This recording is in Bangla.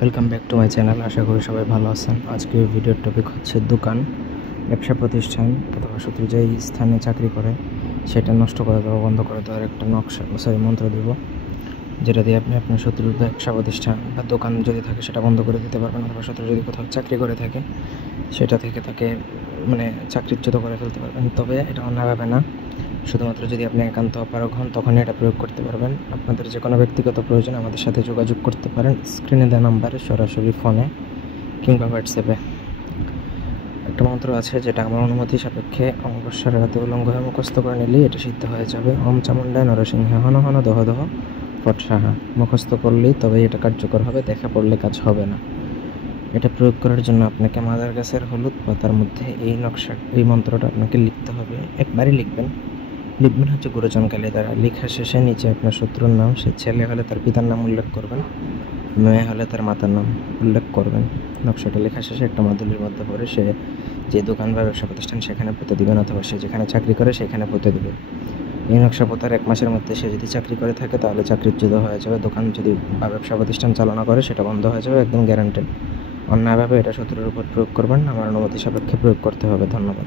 Welcome back to my channel. আশা করি সবাই ভালো আছেন। আজকের ভিডিওর টপিক হচ্ছে দোকান, ব্যবসা প্রতিষ্ঠান অথবা শত্রু যেই স্থানে চাকরি করে সেটা নষ্ট করে দেওয়া, বন্ধ করে দেওয়ার একটা মন্ত্র দেব, যেটা দিয়ে আপনি আপনার শত্রুর ব্যবসা প্রতিষ্ঠান বা দোকান যদি থাকে সেটা বন্ধ করে দিতে পারবেন, অথবা শত্রু যদি কোথাও চাকরি করে থাকে সেটা থেকে তাকে চাকরিচ্যুত করে ফেলতে পারবেন। তবে এটা অন্যায়ভাবে না, শুধুমাত্র যদি আপনি একান্ত অপারগ হন তখনই এটা প্রয়োগ করতে পারবেন। আপনাদের যে কোনো ব্যক্তিগত প্রয়োজন আমাদের সাথে যোগাযোগ করতে পারেন স্ক্রিনে দেওয়া নাম্বারে, সরাসরি ফোনে কিংবা হোয়াটসঅ্যাপে। একটা মন্ত্র আছে যেটা আমার অনুমতি সাপেক্ষে অমাবস্যার রাতে উলঙ্গ হয়ে মুখস্থ করে নিলেই এটা সিদ্ধ হয়ে যাবে। ওম চামুণ্ডায় নরসিংহে হন হন দহ দহ ফট সাহা। মুখস্থ করলেই তবেই এটা কার্যকর হবে, দেখা পড়লে কাজ হবে না। এটা প্রয়োগ করার জন্য আপনাকে মাদার গাছের হলুদ পাতার মধ্যে এই মন্ত্রটা আপনাকে লিখতে হবে। একবারই লিখবেন হচ্ছে গুরুজন কালী দ্বারা। লেখা শেষে নিচে আপনার শত্রুর নাম, সে ছেলে হলে তার পিতার নাম উল্লেখ করবেন, মেয়ে হলে তার মাতার নাম উল্লেখ করবেন। নকশাটা লেখা শেষে একটা মাদুলির মধ্যে পড়ে সে যে দোকান বা ব্যবসা প্রতিষ্ঠান সেখানে পুঁতে দিবেন, অথবা সে যেখানে চাকরি করে সেখানে পুঁতে দেবে। এই নকশা পোতার 1 মাসের মধ্যে সে যদি চাকরি করে থাকে তাহলে চাকরিচ্যুত হয়ে যাবে। দোকান যদি বা ব্যবসা প্রতিষ্ঠান চালনা করে সেটা বন্ধ হয়ে যাবে, একদম গ্যারান্টেড। অন্যায়ভাবে এটা শত্রুর উপর প্রয়োগ করবেন না, আমার অনুমতি সাপেক্ষে প্রয়োগ করতে হবে। ধন্যবাদ।